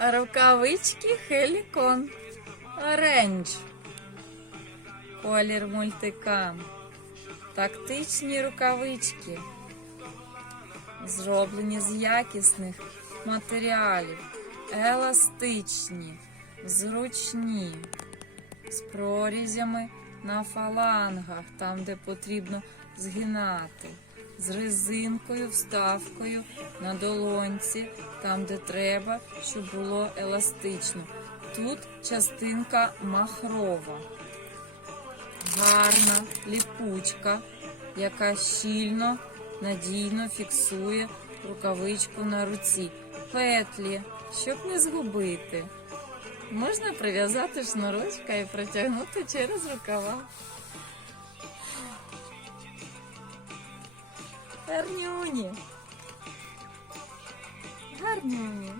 Рукавички Хелікон. Оранж. Колір мультикам. Тактичні рукавички. Зроблені з якісних матеріалів. Еластичні, зручні, з прорізями на фалангах, там, де потрібно згинати, з резинкою, вставкою на долонці, там, де треба, щоб було еластично. Тут частинка махрова, гарна ліпучка, яка щільно, надійно фіксує рукавичку на руці. Петлі, щоб не згубити. Можна прив'язати шнурочка і протягнути через рукава. Гарнюні. Гарнюні.